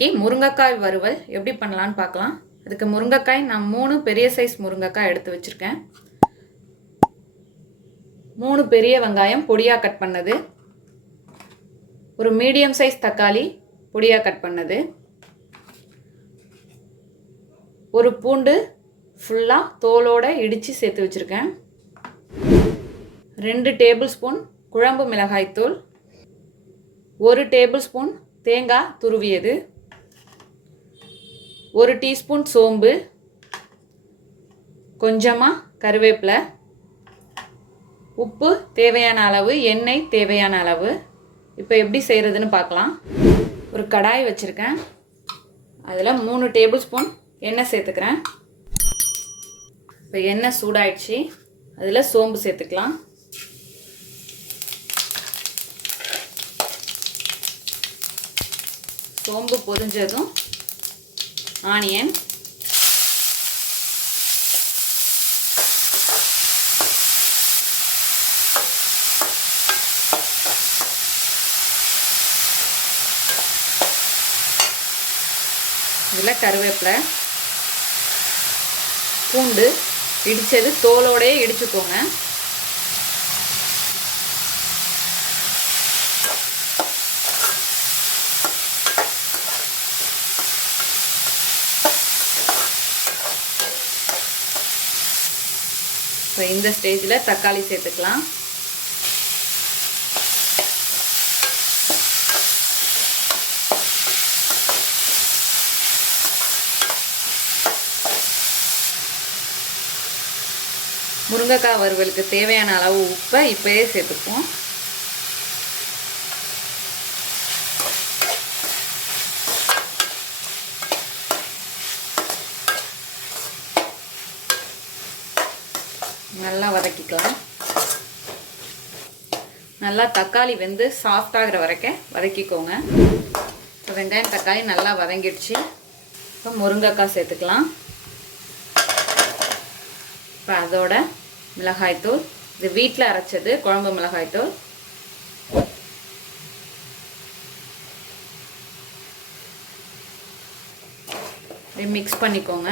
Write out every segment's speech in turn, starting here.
இன்னைக்கு முருங்கைக்காய் வறுவல் எப்படி பண்ணலான்னு பார்க்கலாம். அதுக்கு முருங்கைக்காய் நான் 3 பெரிய சைஸ் முருங்கைக்காய் எடுத்து வச்சிருக்கேன். 3 பெரிய வெங்காயம் பொடியா கட் பண்ணது, ஒரு மீடியம் சைஸ் தக்காளி பொடியா கட் பண்ணது, ஒரு பூண்டு ஃபுல்லா தோலோட இடிச்சு சேர்த்து வச்சிருக்கேன், 2 டேபிள் ஸ்பூன் குழம்பு மிளகாய் தூள், 1 டேபிள் ஸ்பூன் தேங்காய் துருவியது, 1 டீஸ்பூன் சோம்பு, கொஞ்சமாக கருவேப்பிலை, உப்பு தேவையான அளவு, எண்ணெய் தேவையான அளவு. இப்போ எப்படி செய்கிறதுன்னு பார்க்கலாம். ஒரு கடாய் வச்சுருக்கேன், அதில் 3 டேபிள் ஸ்பூன் எண்ணெய் சேர்த்துக்கிறேன். இப்போ எண்ணெய் சூடாயிடுச்சு, அதில் சோம்பு சேர்த்துக்கலாம். சோம்பு பொரிஞ்சதும் ஆனியன், இதில் கருவேப்பிலை, பூண்டு இடித்தது தோலோடையே இடிச்சுக்கோங்க. இப்போ இந்த ஸ்டேஜில் தக்காளி சேர்த்துக்கலாம். முருங்கைக்காய் வறுவலுக்கு தேவையான அளவு உப்பை இப்போயே சேர்த்துப்போம். நல்லா வதக்கிக்கலாம். நல்லா தக்காளி வெந்து சாஃப்டாகிற வரைக்கும் வதக்கிக்கோங்க. இப்போ வெங்காயம் தக்காளி நல்லா வதங்கிடுச்சு. இப்போ முருங்கைக்காய் சேர்த்துக்கலாம். இப்போ அதோட மிளகாய்த்தூள், இது வீட்டில் அரைச்சது குழம்பு மிளகாய்த்தூள், மிக்ஸ் பண்ணிக்கோங்க.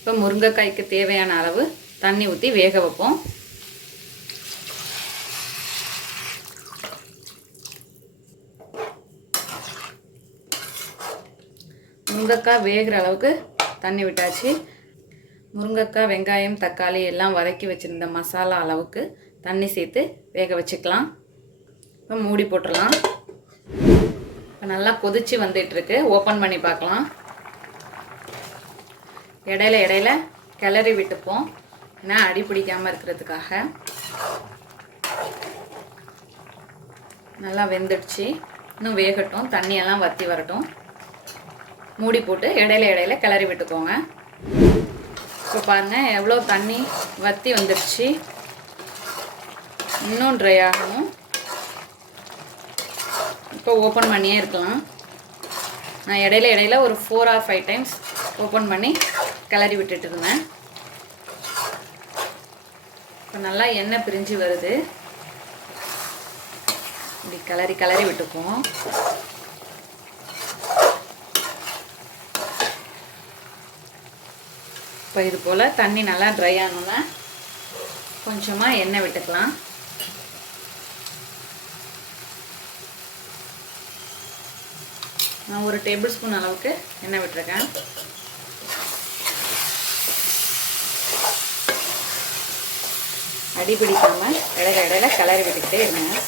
இப்போ முருங்கைக்காய்க்கு தேவையான அளவு தண்ணி ஊற்றி வேக வைப்போம். முருங்கைக்காய் வேகிற அளவுக்கு தண்ணி விட்டாச்சு. முருங்கைக்காய் வெங்காயம் தக்காளி எல்லாம் வதக்கி வச்சுருந்த மசாலா அளவுக்கு தண்ணி சேர்த்து வேக வச்சுக்கலாம். இப்போ மூடி போட்டுடலாம். இப்போ நல்லா கொதிச்சு வந்துட்டுருக்கு. ஓப்பன் பண்ணி பார்க்கலாம். இடையில கிளறி விட்டுப்போம், ஏன்னா அடி பிடிக்காமல் இருக்கிறதுக்காக. நல்லா வெந்துடுச்சு, இன்னும் வேகட்டும், தண்ணியெல்லாம் வற்றி வரட்டும். மூடி போட்டு இடையில கிளறி விட்டுக்கோங்க. இப்போ பாருங்கள் எவ்வளோ தண்ணி வற்றி வந்துடுச்சு. இன்னும் ட்ரை ஆகணும். இப்போ ஓப்பன் பண்ணியே இருக்கலாம். நான் இடையில ஒரு 4 or 5 டைம்ஸ் ஓப்பன் பண்ணி கிளறி விட்டுட்டு இருந்தேன். இப்போ நல்லா எண்ணெய் பிரிஞ்சு வருது. இப்படி கிளறி விட்டுக்குவோம். இப்போ இது போல் தண்ணி நல்லா ட்ரை ஆனோன்னா கொஞ்சமாக எண்ணெய் விட்டுக்கலாம். நான் 1 டேபிள் ஸ்பூன் அளவுக்கு எண்ணெய் விட்டுருக்கேன். அடி பிடிக்காமல் இடையில கிளறி விட்டுக்கிட்டே இருங்க.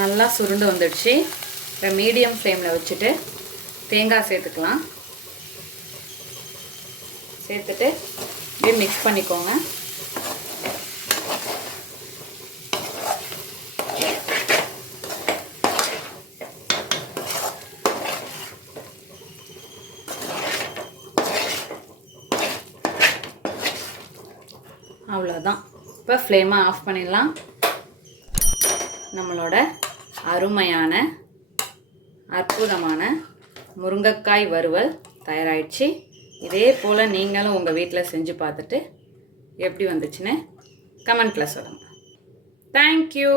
நல்லா சுருண்டு வந்துடுச்சு. இப்போ மீடியம் ஃப்ளேமில் வச்சுட்டு தேங்காய் சேர்த்துக்கலாம். சேர்த்துட்டு இப்படியே மிக்ஸ் பண்ணிக்கோங்க. இப்போ ஃப்ளேமை ஆஃப் பண்ணிடலாம். நம்மளோட அருமையான அற்புதமான முருங்கைக்காய் வறுவல் தயாராகிடுச்சு. இதே போல் நீங்களும் உங்கள் வீட்டில் செஞ்சு பார்த்துட்டு எப்படி வந்துச்சுன்னு கமெண்ட்டில் சொல்லுங்கள். தேங்க்யூ.